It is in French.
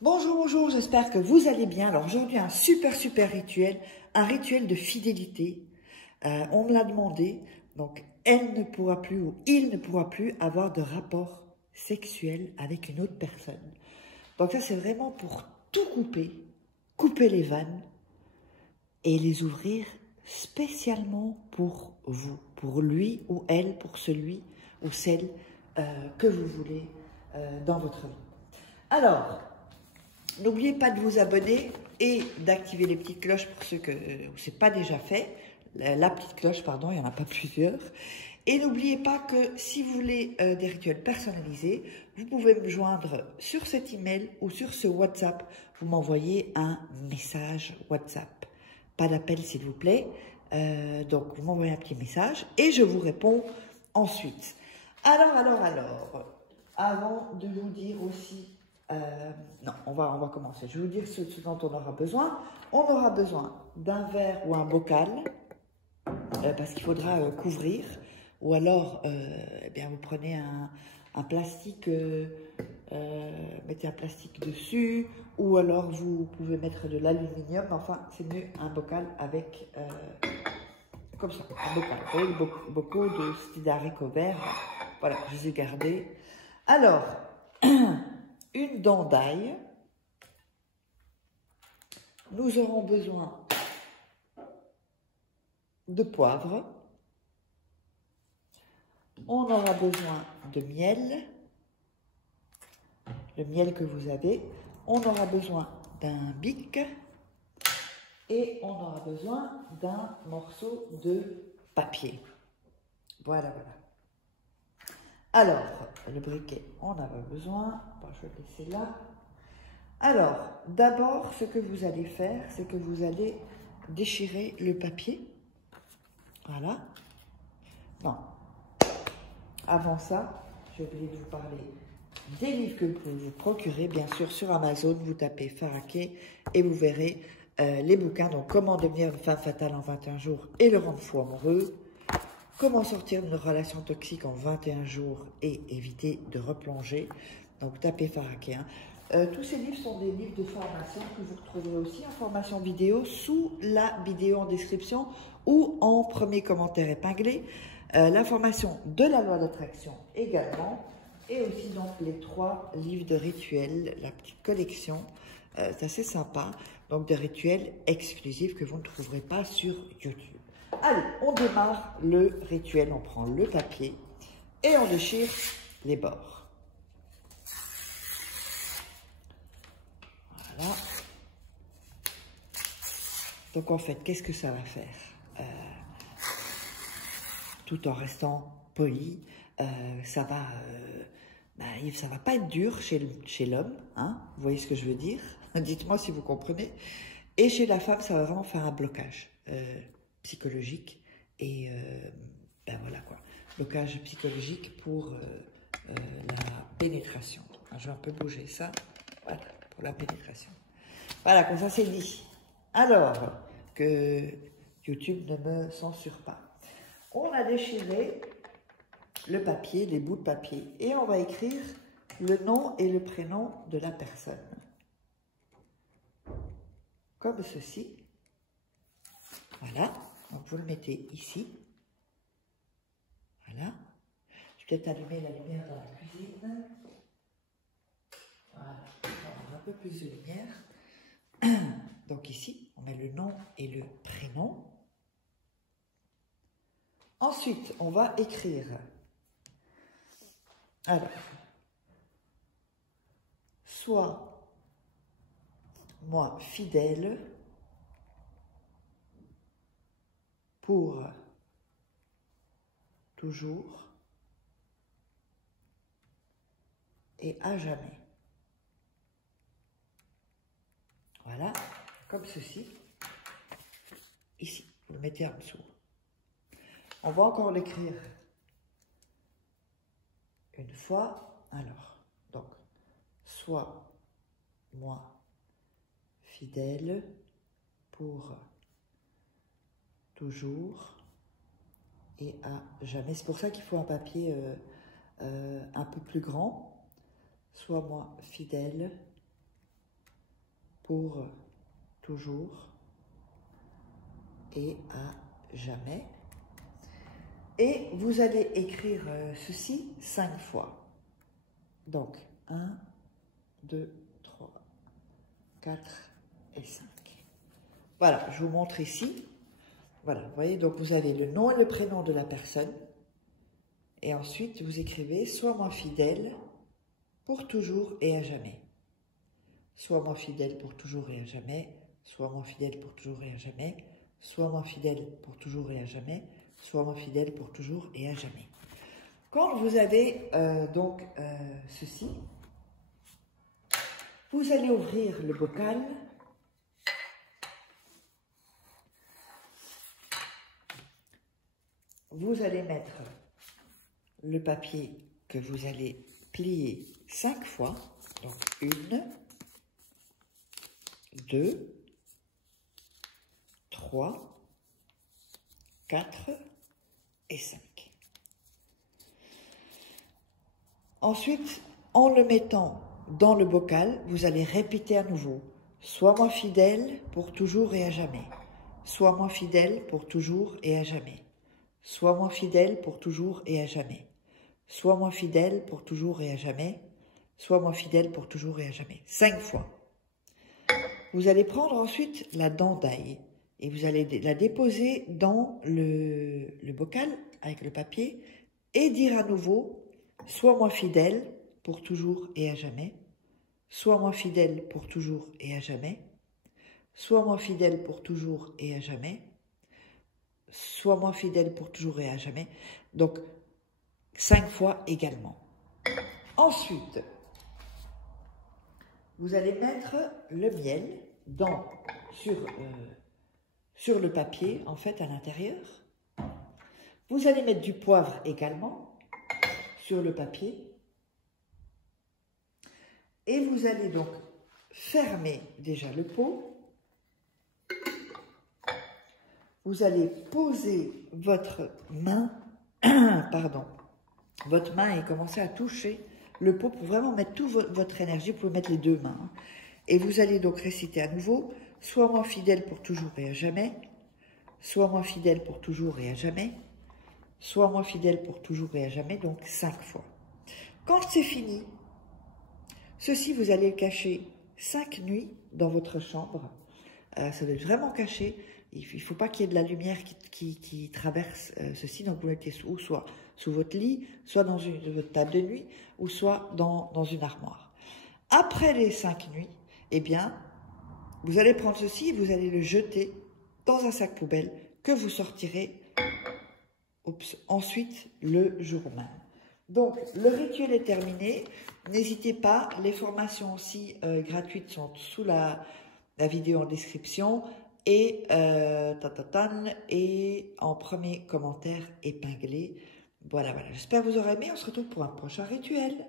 Bonjour, bonjour, j'espère que vous allez bien. Alors aujourd'hui, un super rituel, un rituel de fidélité. On me l'a demandé, donc elle ne pourra plus ou il ne pourra plus avoir de rapport sexuel avec une autre personne. Donc ça, c'est vraiment pour tout couper les vannes et les ouvrir spécialement pour vous, pour lui ou elle, pour celui ou celle que vous voulez dans votre vie. Alors, n'oubliez pas de vous abonner et d'activer les petites cloches pour ceux que ce n'est pas déjà fait. La petite cloche, pardon, il n'y en a pas plusieurs. Et n'oubliez pas que si vous voulez des rituels personnalisés, vous pouvez me joindre sur cet email ou sur ce WhatsApp. Vous m'envoyez un message WhatsApp. Pas d'appel, s'il vous plaît. Donc, vous m'envoyez un petit message et je vous réponds ensuite. Alors, avant de vous dire aussi... non, on va commencer. Je vais vous dire ce dont on aura besoin. On aura besoin d'un verre ou un bocal, parce qu'il faudra couvrir. Ou alors, eh bien, vous prenez un plastique, mettez un plastique dessus. Ou alors, vous pouvez mettre de l'aluminium. Enfin, c'est mieux un bocal avec, comme ça, un bocal. Vous voyez, beaucoup de style haricots verts. Voilà, je les ai gardés. Alors... une dent d'ail, nous aurons besoin de poivre, on aura besoin de miel, le miel que vous avez, on aura besoin d'un bic et on aura besoin d'un morceau de papier. Voilà. Alors, le briquet, on en a besoin. Bon, je vais le laisser là. Alors, d'abord, ce que vous allez faire, c'est que vous allez déchirer le papier. Voilà. Non. Avant ça, j'ai oublié de vous parler des livres que vous pouvez vous procurer. Bien sûr, sur Amazon, vous tapez Faraké et vous verrez les bouquins. Donc, comment devenir une femme fatale en 21 jours et le rendre fou amoureux. Comment sortir d'une relation toxique en 21 jours et éviter de replonger. Donc, tapez Faraké. Tous ces livres sont des livres de formation que vous retrouverez aussi en formation vidéo sous la vidéo en description ou en premier commentaire épinglé. L'information de la loi d'attraction également. Et aussi donc les 3 livres de rituels, la petite collection. C'est assez sympa. Donc de rituels exclusifs que vous ne trouverez pas sur YouTube. Allez, on démarre le rituel. On prend le papier et on déchire les bords. Voilà. Donc en fait, qu'est-ce que ça va faire tout en restant poli, ça va pas être dur chez l'homme, hein, vous voyez ce que je veux dire? Dites-moi si vous comprenez. Et chez la femme, ça va vraiment faire un blocage psychologique et ben voilà quoi, blocage psychologique pour la pénétration. Alors, je vais un peu bouger ça, voilà, pour la pénétration. Voilà, comme ça c'est dit. Alors que YouTube ne me censure pas. On a déchiré le papier, les bouts de papier, et on va écrire le nom et le prénom de la personne. Comme ceci. Voilà. Donc vous le mettez ici. Voilà. Je vais peut-être allumer la lumière dans la cuisine. Voilà. On a un peu plus de lumière. Donc ici, on met le nom et le prénom. Ensuite, on va écrire. Alors, sois moi fidèle pour toujours et à jamais. Voilà, comme ceci. Ici, vous le mettez en dessous. On va encore l'écrire une fois. Alors, donc, sois moi fidèle pour toujours et à jamais. C'est pour ça qu'il faut un papier un peu plus grand. Sois moi fidèle pour toujours et à jamais. Et vous allez écrire ceci 5 fois. Donc, 1, 2, 3, 4 et 5. Voilà, je vous montre ici. Voilà, vous voyez, donc vous avez le nom et le prénom de la personne. Et ensuite, vous écrivez « Sois-moi fidèle pour toujours et à jamais ». Sois-moi fidèle pour toujours et à jamais. Sois-moi fidèle pour toujours et à jamais. Sois-moi fidèle pour toujours et à jamais. Sois-moi fidèle pour toujours et à jamais. Quand vous avez ceci, vous allez ouvrir le bocal. Vous allez mettre le papier que vous allez plier 5 fois. Donc 1, 2, 3, 4 et 5. Ensuite, en le mettant dans le bocal, vous allez répéter à nouveau « Sois-moi fidèle pour toujours et à jamais. Sois-moi fidèle pour toujours et à jamais. Sois-moi fidèle pour toujours et à jamais. Sois-moi fidèle pour toujours et à jamais. Sois-moi fidèle pour toujours et à jamais. » 5 fois. Vous allez prendre ensuite la dent d'ail et vous allez la déposer dans le bocal avec le papier et dire à nouveau « Sois-moi fidèle pour toujours et à jamais. Sois-moi fidèle pour toujours et à jamais. Sois-moi fidèle pour toujours et à jamais. Sois-moi fidèle pour toujours et à jamais. » Donc, 5 fois également. Ensuite, vous allez mettre le miel sur le papier, en fait, à l'intérieur. Vous allez mettre du poivre également sur le papier. Et vous allez donc fermer déjà le pot. Vous allez poser votre main, votre main et commencer à toucher le pot pour vraiment mettre toute votre énergie. Vous pouvez mettre les 2 mains. Et vous allez donc réciter à nouveau « Sois-moi fidèle pour toujours et à jamais. Sois-moi fidèle pour toujours et à jamais. Sois-moi fidèle pour toujours et à jamais. » Donc 5 fois. Quand c'est fini, ceci, vous allez le cacher 5 nuits dans votre chambre. Ça doit être vraiment caché. Il ne faut pas qu'il y ait de la lumière qui traverse ceci. Donc, vous le mettez soit sous votre lit, soit dans votre table de nuit, ou soit dans une armoire. Après les 5 nuits, eh bien, vous allez prendre ceci et vous allez le jeter dans un sac poubelle que vous sortirez ensuite le jour même. Donc, le rituel est terminé. N'hésitez pas, les formations aussi gratuites sont sous la vidéo en description et en premier commentaire épinglé. Voilà, j'espère que vous aurez aimé. On se retrouve pour un prochain rituel.